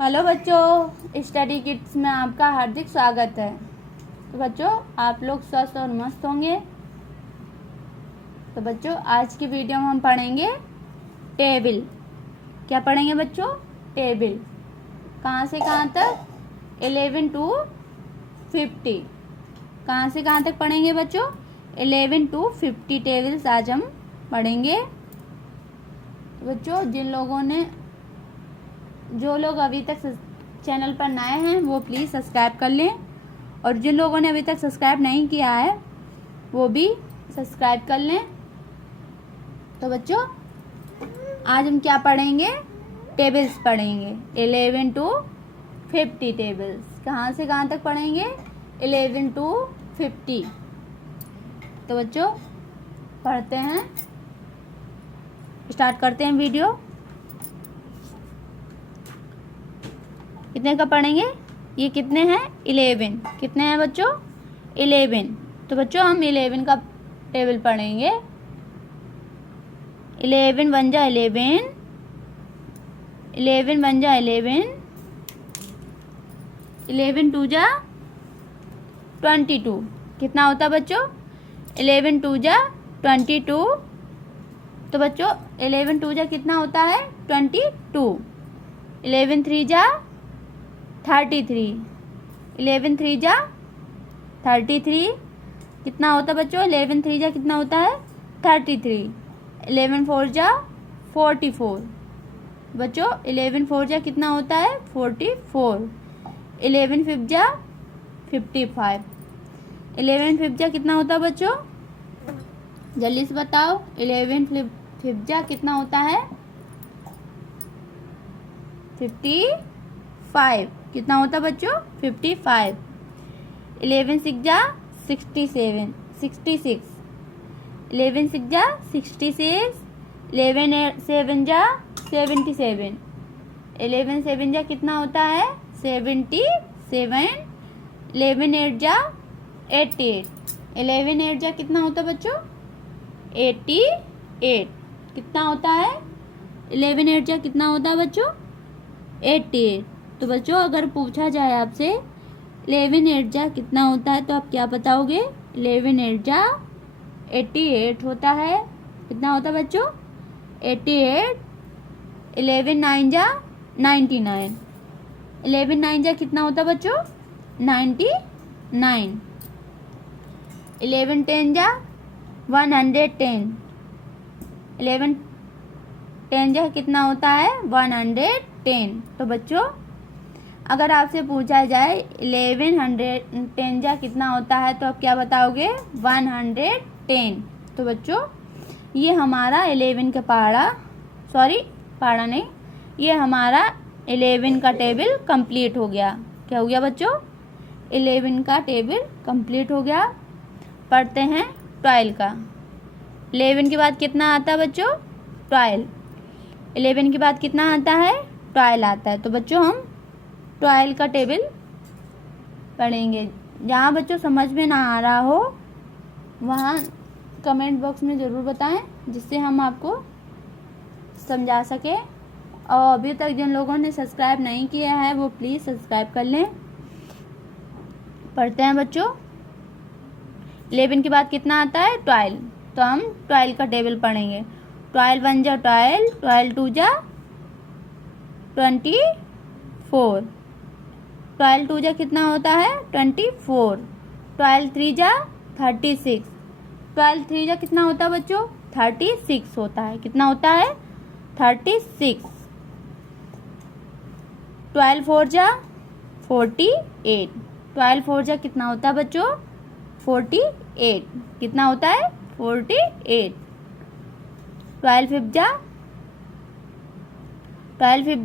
Hello बच्चों, study kids में आपका हार्दिक स्वागत है। तो बच्चों, आप लोग स्वस्थ और मस्त होंगे। तो बच्चों, आज की वीडियो में हम पढ़ेंगे टेबल। क्या पढ़ेंगे बच्चों? टेबल। कहाँ से कहाँ तक? 11 to 50। कहाँ से कहाँ तक पढ़ेंगे बच्चों? 11 to 50 टेबल्स आज हम पढ़ेंगे। तो बच्चों, जो लोग अभी तक चैनल पर नए हैं वो प्लीज़ सब्सक्राइब कर लें, और जिन लोगों ने अभी तक सब्सक्राइब नहीं किया है वो भी सब्सक्राइब कर लें। तो बच्चों, आज हम क्या पढ़ेंगे? टेबल्स पढ़ेंगे। 11 to 50 टेबल्स। कहाँ से कहाँ तक पढ़ेंगे? 11 to 50। तो बच्चों, पढ़ते हैं, स्टार्ट करते हैं वीडियो। कितने का पढ़ेंगे? ये कितने हैं? 11। कितने हैं बच्चों? 11। तो बच्चों, हम 11 का टेबल पढ़ेंगे। 11 1 जा 11, 11 1 जा 11, 11 2 जा 22। कितना होता बच्चों? 11 2 जा 22। तो बच्चों, 11 2 जा कितना होता है? 22। 11 3 जा 33, 11 3 जा 33। कितना होता बच्चों? 11 3 जा कितना होता है? 33। 11 4 जा 44। बच्चों, 11 4 जा कितना होता है? 44। 11 5 जा 55। 11 5 जा कितना होता बच्चों? जल्दी से बताओ। 11 5 जा कितना होता है? 55। कितना होता बच्चों? 55। 11 6 जा 67, 66। 11 6 जा 66। 11 7 जा 77। 11 7 जा कितना होता है? 77। 11 8 जा 88। 11 8 जा कितना होता बच्चों? 88। कितना होता है? 11 8 जा कितना होता है बच्चों? 88। तो बच्चों, अगर पूछा जाए आपसे 11 8 जा कितना होता है तो आप क्या बताओगे? 11 8 जा 88 होता है। कितना होता है बच्चों? 88। 11 9 जा 99। 11 9 जा कितना होता है बच्चों? 99। 11 10 जा 110। 11 10 जा कितना होता है? 110। तो बच्चों, अगर आपसे पूछा जाए 1110 जा कितना होता है तो आप क्या बताओगे? 110। तो बच्चों, ये हमारा 11 का पहाड़ा नहीं, ये हमारा 11 का टेबल कंप्लीट हो गया। क्या हो गया बच्चों? 11 का टेबल कंप्लीट हो गया। पढ़ते हैं 12 का। 11 के बाद कितना आता है बच्चों? 12। 11 के बाद कितना आता है? 12 आता है। तो बच्चों, हम 12 का टेबल पढ़ेंगे। जहाँ बच्चों समझ में ना आ रहा हो वहाँ कमेंट बॉक्स में ज़रूर बताएं, जिससे हम आपको समझा सकें। और अभी तक जिन लोगों ने सब्सक्राइब नहीं किया है वो प्लीज़ सब्सक्राइब कर लें। पढ़ते हैं बच्चों। 11 के बाद कितना आता है? 12। तो हम 12 का टेबल पढ़ेंगे। 12 1 जा 12, 12 2 जा 24। 12 2 जा कितना होता है? 24। 12 3 जा 36। 12 3 जा कितना होता है बच्चों? 36 होता है। कितना होता है? 36। 12 4 जा 48। 12 4 जा कितना होता है बच्चों? 48। कितना होता है? 48। 12 5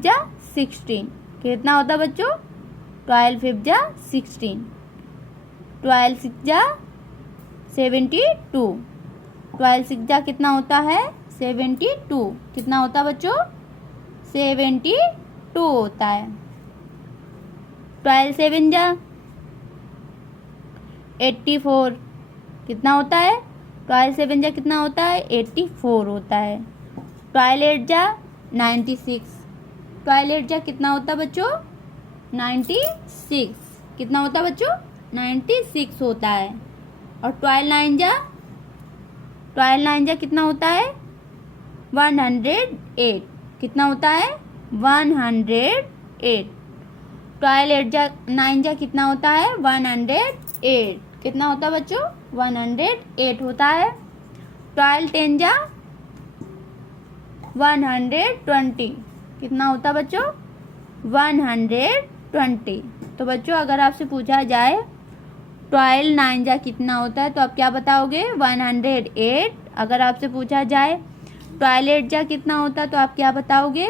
जा 16। कितना होता है बच्चों? 12 5 जा 16। 12 6 जा 72। 12 6 जा कितना होता है? 72। कितना होता है बच्चों? 72 होता है। 12 7 जा 84। कितना होता है? 12 7 जा कितना होता है? 84 होता है। 12 8 जा 96। 12 8 जा कितना होता है बच्चों? 96। कितना होता है बच्चों? 96 होता है। और 12 9 जा कितना होता है? 108। कितना होता है? 108। 12 8 जा 9 जा कितना होता है? 108। कितना होता है बच्चों? 108 होता है। 12 10 जा 120। कितना होता है बच्चों? 120। तो बच्चों अगर आपसे पूछा जाए 12 9 जा कितना होता है तो आप क्या बताओगे? 108। अगर आपसे पूछा जाए 12 8 जा कितना होता है तो आप क्या बताओगे?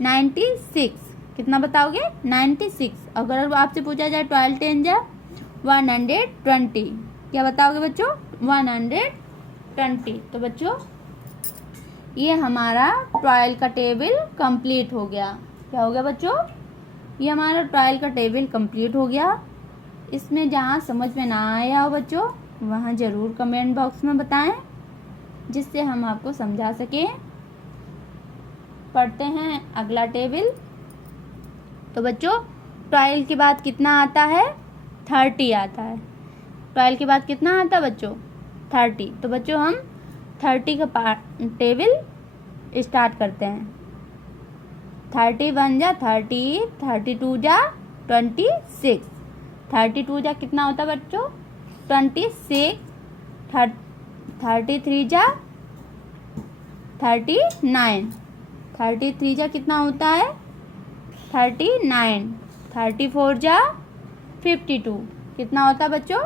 96। कितना बताओगे? 96। अगर आपसे पूछा जाए 12 10 जा 120, क्या बताओगे बच्चों? 120। तो बच्चों ये हमारा 12 का टेबल कंप्लीट हो गया। क्या हो गया बच्चों? ये हमारा 12 का टेबल कंप्लीट हो गया। इसमें जहाँ समझ में ना आया हो बच्चों वहाँ ज़रूर कमेंट बॉक्स में बताएं, जिससे हम आपको समझा सकें। पढ़ते हैं अगला टेबल। तो बच्चों 12 के बाद कितना आता है? 30 आता है। 12 के बाद कितना आता है बच्चों? 30। तो बच्चों हम 30 का टेबल स्टार्ट करते हैं। 31 जा 30, 32 जा 26, 32 जा कितना होता है बच्चों? 26, 33 जा 39, 33 जा कितना होता है? 39, 34 जा 52, कितना होता है बच्चों?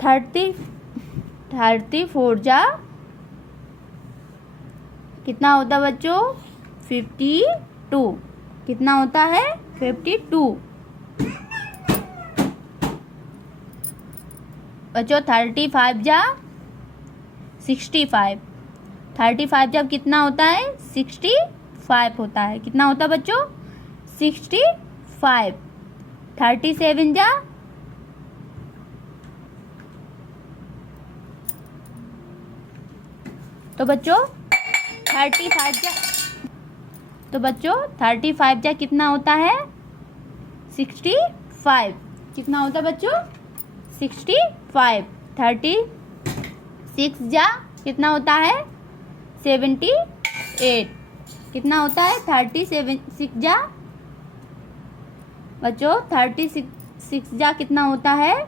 34 जा कितना होता है बच्चों? 52। कितना होता है? 52। बच्चों 35 जा 65, 35 जब कितना होता है? 65 होता है। कितना होता है बच्चों? 65। 37 जा तो बच्चों 35 जा तो बच्चों 35 जा कितना होता है? 65। कितना होता है बच्चों? 65। 36 जा कितना होता है? 78। कितना होता है? 36 जा बच्चों 36 जा कितना होता है?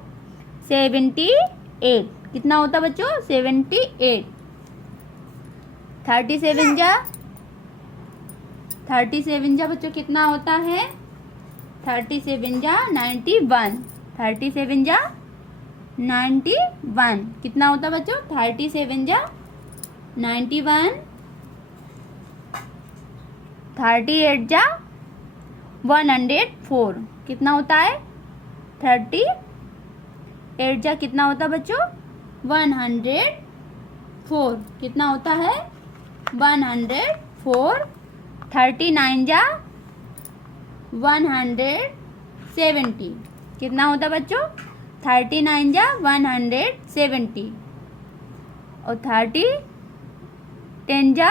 78। कितना होता है बच्चों? 78। 37 जा बच्चों कितना होता है? 37 जा 91, 37 जा 91। कितना होता है बच्चों? 37 जा 91। 38 जा 104। कितना होता है? 38 जा कितना होता है बच्चों? 104। कितना होता है? 104। 39 जा 170। कितना होता है बच्चों? 39 जा 170। और 10 जा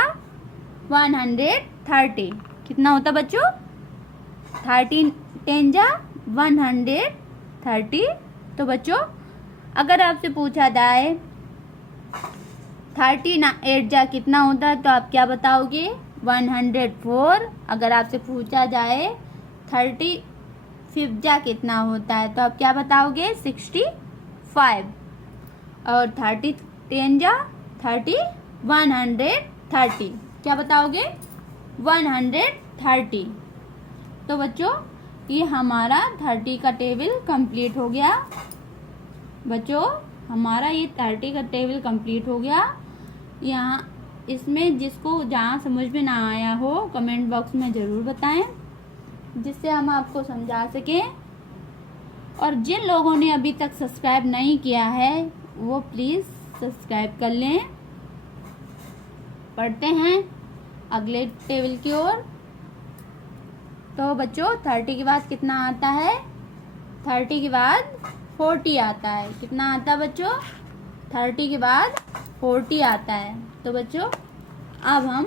130। कितना होता है बच्चों? 10 जा 130। तो बच्चों अगर आपसे पूछा जाए 38 जा कितना होता है तो आप क्या बताओगे? 104। अगर आपसे पूछा जाए 35 जा कितना होता है तो आप क्या बताओगे? 65। और 10 जा 130। क्या बताओगे? 130। तो बच्चों ये हमारा 30 का टेबल कंप्लीट हो गया। बच्चों हमारा ये 30 का टेबल कंप्लीट हो गया। यहाँ इसमें जिसको जहाँ समझ में ना आया हो कमेंट बॉक्स में ज़रूर बताएं, जिससे हम आपको समझा सकें। और जिन लोगों ने अभी तक सब्सक्राइब नहीं किया है वो प्लीज़ सब्सक्राइब कर लें। पढ़ते हैं अगले टेबल की ओर। तो बच्चों 30 के बाद कितना आता है? 30 के बाद 40 आता है। कितना आता है बच्चों? 30 के बाद 40 आता है। तो बच्चों अब हम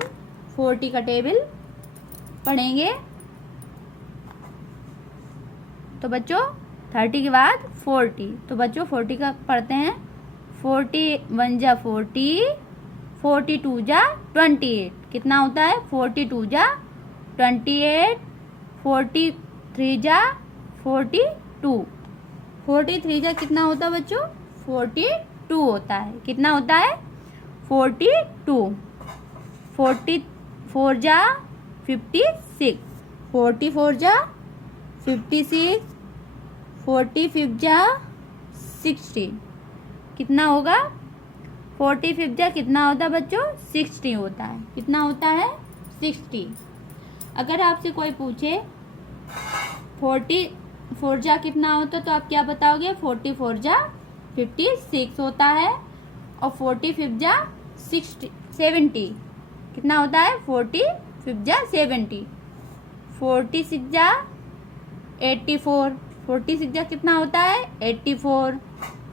40 का टेबल पढ़ेंगे। तो बच्चों 30 के बाद 40, तो बच्चों 40 का पढ़ते हैं। 41 जा 40, 42 जा 28, कितना होता है? 42 जा 28, 43 जा 42, 43 जा कितना होता है बच्चों? 42 होता है। कितना होता है? 42। 44 जा 56, 44 जा 56, 45 जा 60, कितना होगा? 45 जा कितना होता है बच्चों? 60 होता है। कितना होता है? 60। अगर आपसे कोई पूछे 44 जा कितना होता, तो आप क्या बताओगे? 44 जा 56 होता है। और 45 जा 70 कितना होता है? 45 जा 70। 46 जा 84, 46 जा कितना होता है? 84।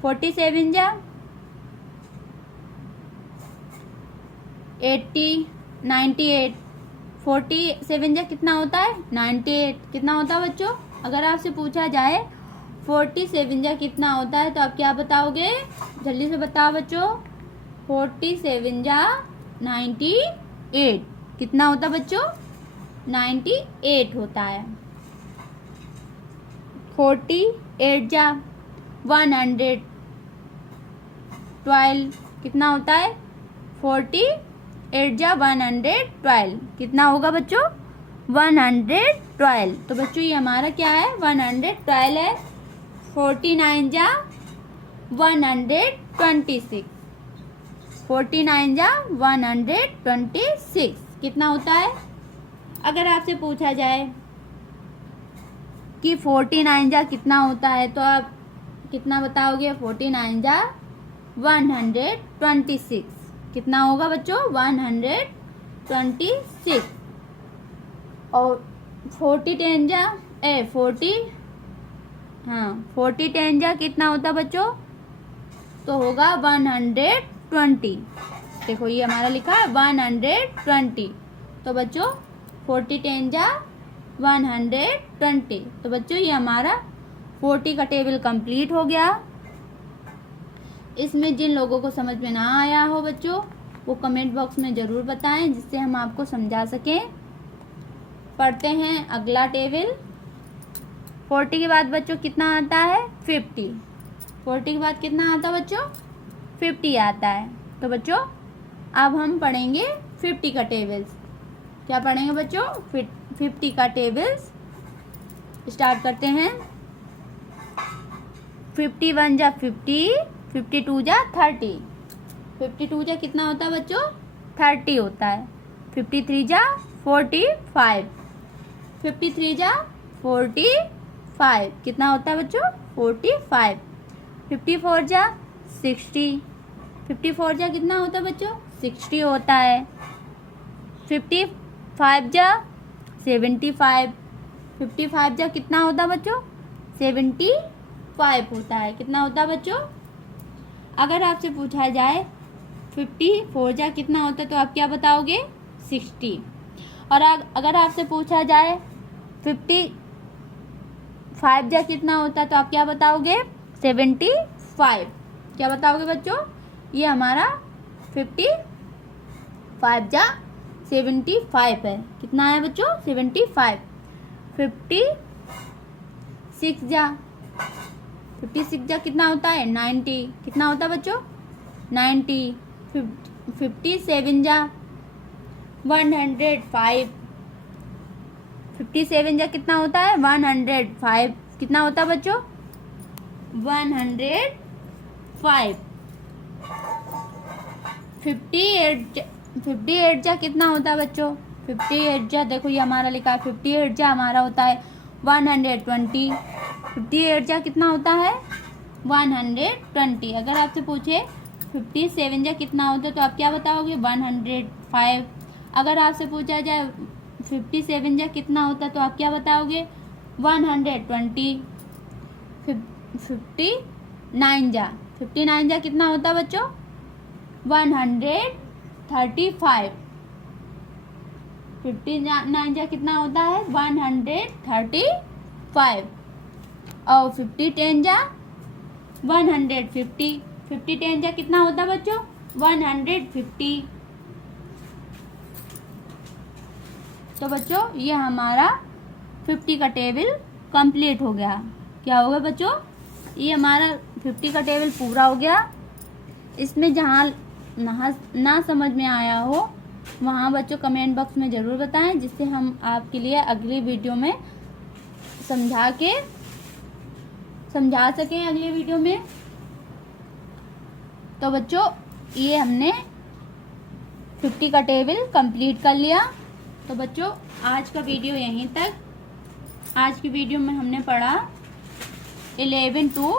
47 जा 80, 98, 47 जा कितना होता है? 98, कितना होता है बच्चों? अगर आपसे पूछा जाए 47 जा कितना होता है, तो आप क्या बताओगे? जल्दी से बताओ बच्चों। 47 जा 98, कितना होता है बच्चों? 98 होता है। 48 जा 112, कितना होता है? 48 जा 112, कितना होगा बच्चों? 112। तो बच्चों ये हमारा क्या है? 112 है। 49 जा 126, 49 जा 126, कितना होता है? अगर आपसे पूछा जाए कि 49 जा कितना होता है, तो आप कितना बताओगे? 49 जा 126, कितना होगा बच्चों? 126। और 40 10 जा कितना होता बच्चों? तो होगा 120। देखो ये हमारा लिखा है 120। तो बच्चों 40 10 जा 120। तो बच्चों ये हमारा 40 का टेबल कंप्लीट हो गया। इसमें जिन लोगों को समझ में ना आया हो बच्चों, वो कमेंट बॉक्स में ज़रूर बताएं, जिससे हम आपको समझा सकें। पढ़ते हैं अगला टेबल। 40 के बाद बच्चों कितना आता है? 50। 40 के बाद कितना आता है बच्चों? 50 आता है। तो बच्चों अब हम पढ़ेंगे 50 का टेबल्स। क्या पढ़ेंगे बच्चों? 50 का टेबल्स। स्टार्ट करते हैं। 51 जा 50, 52 जा 30, 52 जा कितना होता है बच्चों? 30 होता है। 53 जा 45, 53 जा 45, कितना होता है बच्चों? 45। 54 जा 60, 54 जा कितना होता है बच्चों? 60 होता है। 55 जा 75, 55 जा कितना होता है बच्चों? 75 होता है। कितना होता है बच्चों? अगर आपसे पूछा जाए 54 जा कितना होता है, तो आप क्या बताओगे? 60। और अगर आपसे पूछा जाए 55 जा कितना होता है, तो आप क्या बताओगे? 75। क्या बताओगे बच्चों? ये हमारा 55 जा 75 है। कितना है बच्चों? 75। 56 जा 56 जा कितना होता है? 90, कितना होता है बच्चों? 90। 57 जा 105, 57 जा कितना होता है? 105, कितना होता है बच्चों? 105। 58 जा कितना होता है बच्चों? 58 जा देखो ये हमारा लिखा है। 58 जा हमारा होता है 120। 58 जा कितना होता है? 120। अगर आपसे पूछे 57 जा कितना होता है, तो आप क्या बताओगे? 105। अगर आपसे पूछा जाए 57 जा कितना होता है, तो आप क्या बताओगे? 120। 59 जा 59 जा कितना होता है बच्चों? 135। 59 जा कितना होता है 135 और 50 10 जा 150 50 10 जा कितना होता है बच्चों 150। तो बच्चों ये हमारा 50 का टेबल कंप्लीट हो गया। क्या हो गया बच्चों ये हमारा 50 का टेबल पूरा हो गया। इसमें जहाँ ना समझ में आया हो वहाँ बच्चों कमेंट बॉक्स में ज़रूर बताएं, जिससे हम आपके लिए अगली वीडियो में समझा सकें अगले वीडियो में। तो बच्चों ये हमने 50 का टेबल कंप्लीट कर लिया। तो बच्चों आज का वीडियो यहीं तक। आज की वीडियो में हमने पढ़ा 11 to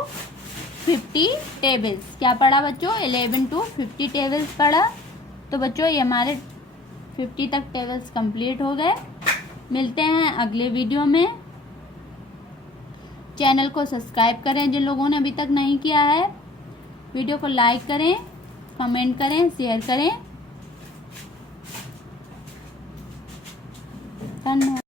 50 टेबल्स। क्या पढ़ा बच्चों 11 to 50 टेबल्स पढ़ा। तो बच्चों ये हमारे 50 तक टेबल्स कंप्लीट हो गए। मिलते हैं अगले वीडियो में। चैनल को सब्सक्राइब करें जिन लोगों ने अभी तक नहीं किया है। वीडियो को लाइक करें, कमेंट करें, शेयर करें। धन्यवाद।